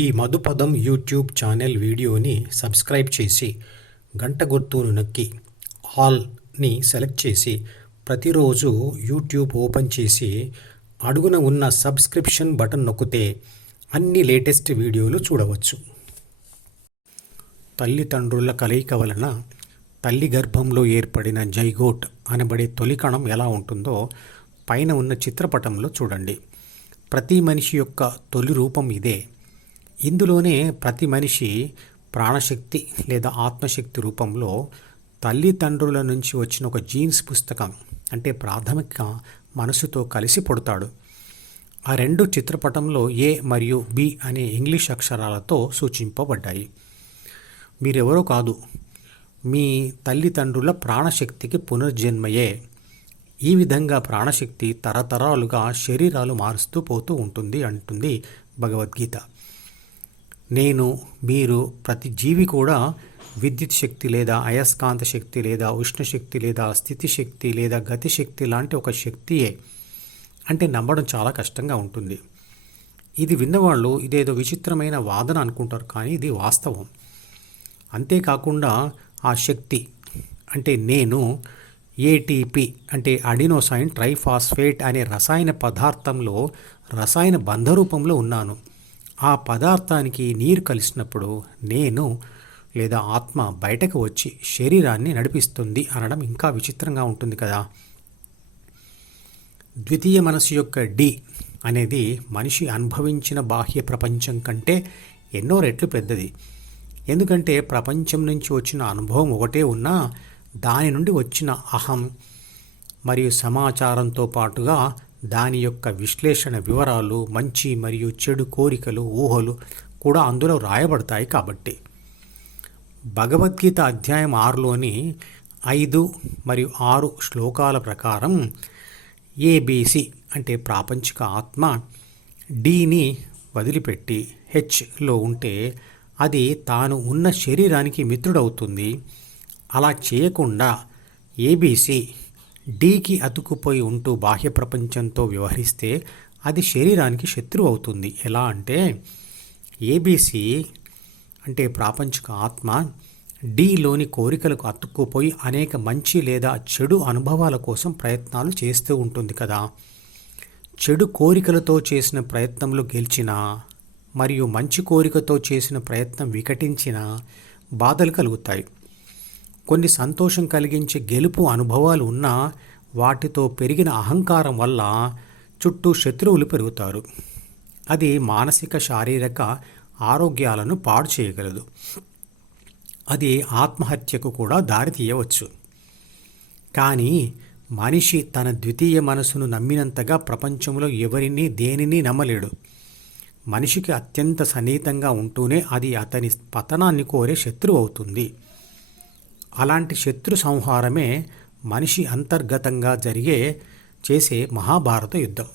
ఈ మధుపదం YouTube channel వీడియోని subscribe చేసి గంట గుర్తును నొక్కి ఆల్ని సెలెక్ట్ చేసి ప్రతిరోజు యూట్యూబ్ ఓపెన్ చేసి అడుగున ఉన్న సబ్స్క్రిప్షన్ బటన్ నొక్కితే అన్ని లేటెస్ట్ వీడియోలు చూడవచ్చు. తల్లిదండ్రుల కలయిక వలన తల్లి గర్భంలో ఏర్పడిన జైగోట్ అనబడే తొలి కణం ఎలా ఉంటుందో పైన ఉన్న చిత్రపటంలో చూడండి. ప్రతి మనిషి యొక్క తొలి రూపం ఇదే. ఇందులోనే ప్రతి మనిషి ప్రాణశక్తి లేదా ఆత్మశక్తి రూపంలో తల్లిదండ్రుల నుంచి వచ్చిన ఒక జీన్స్ పుస్తకం అంటే ప్రాథమిక మనసుతో కలిసి పుడతాడు. ఆ రెండు చిత్రపటంలో ఏ మరియు బి అనే ఇంగ్లీష్ అక్షరాలతో సూచింపబడ్డాయి. మీరెవరో కాదు మీ తల్లిదండ్రుల ప్రాణశక్తికి పునర్జన్మయే. ఈ విధంగా ప్రాణశక్తి తరతరాలుగా శరీరాలు మారుస్తూ పోతూ ఉంటుంది అంటుంది భగవద్గీత. నేను మీరు ప్రతి జీవి కూడా విద్యుత్ శక్తి లేదా అయస్కాంత శక్తి లేదా ఉష్ణశక్తి లేదా స్థితి శక్తి లేదా గతి శక్తి లాంటి ఒక శక్తియే అంటే నమ్మడం చాలా కష్టంగా ఉంటుంది. ఇది విన్నవాళ్ళు ఇదేదో విచిత్రమైన వాదన అనుకుంటారు కానీ ఇది వాస్తవం. అంతేకాకుండా ఆ శక్తి అంటే నేను ఏటీపీ అంటే అడినోసైన్ ట్రైఫాస్ఫేట్ అనే రసాయన పదార్థంలో రసాయన బంధ రూపంలో ఉన్నాను. ఆ పదార్థానికి నీరు కలిసినప్పుడు నేను లేదా ఆత్మ బయటకు వచ్చి శరీరాన్ని నడిపిస్తుంది అనడం ఇంకా విచిత్రంగా ఉంటుంది కదా. ద్వితీయ మనసు యొక్క డి అనేది మనిషి అనుభవించిన బాహ్య ప్రపంచం కంటే ఎన్నో రెట్లు పెద్దది. ఎందుకంటే ప్రపంచం నుంచి వచ్చిన అనుభవం ఒకటే ఉన్నా దాని నుండి వచ్చిన అహం మరియు సమాచారంతో పాటుగా దాని యొక్క విశ్లేషణ వివరాలు మంచి మరియు చెడు కోరికలు ఊహలు కూడా అందులో రాయబడతాయి కాబట్టి. భగవద్గీత అధ్యాయం ఆరులోని ఐదు మరియు ఆరు శ్లోకాల ప్రకారం ఏబిసి అంటే ప్రాపంచిక ఆత్మ డిని వదిలిపెట్టి హెచ్లో ఉంటే అది తాను ఉన్న శరీరానికి మిత్రుడవుతుంది. అలా చేయకుండా ఏబీసీ డీకి అతుకుపోయి ఉంటూ బాహ్య ప్రపంచంతో వ్యవహరిస్తే అది శరీరానికి శత్రువు అవుతుంది. ఎలా అంటే ఏబీసీ అంటే ప్రాపంచిక ఆత్మ డీలోని కోరికలకు అతుక్కుపోయి అనేక మంచి లేదా చెడు అనుభవాల కోసం ప్రయత్నాలు చేస్తూ ఉంటుంది కదా. చెడు కోరికలతో చేసిన ప్రయత్నంలో గెలిచినా మరియు మంచి కోరికతో చేసిన ప్రయత్నం వికటించిన బాధలు కలుగుతాయి. కొన్ని సంతోషం కలిగించే గెలుపు అనుభవాలు ఉన్నా వాటితో పెరిగిన అహంకారం వల్ల చుట్టూ శత్రువులు పెరుగుతారు. అది మానసిక శారీరక ఆరోగ్యాలను పాడు చేయగలదు. అది ఆత్మహత్యకు కూడా దారితీయవచ్చు కానీ మనిషి తన ద్వితీయ మనసును నమ్మినంతగా ప్రపంచంలో ఎవరిని దేనిని నమ్మలేడు. మనిషికి అత్యంత సన్నిహితంగా ఉంటూనే అది అతని పతనాన్ని కోరే శత్రువు అవుతుంది. అలాంటి శత్రు సంహారమే మనిషి అంతర్గతంగా జరిగే చేసే మహాభారత యుద్ధం.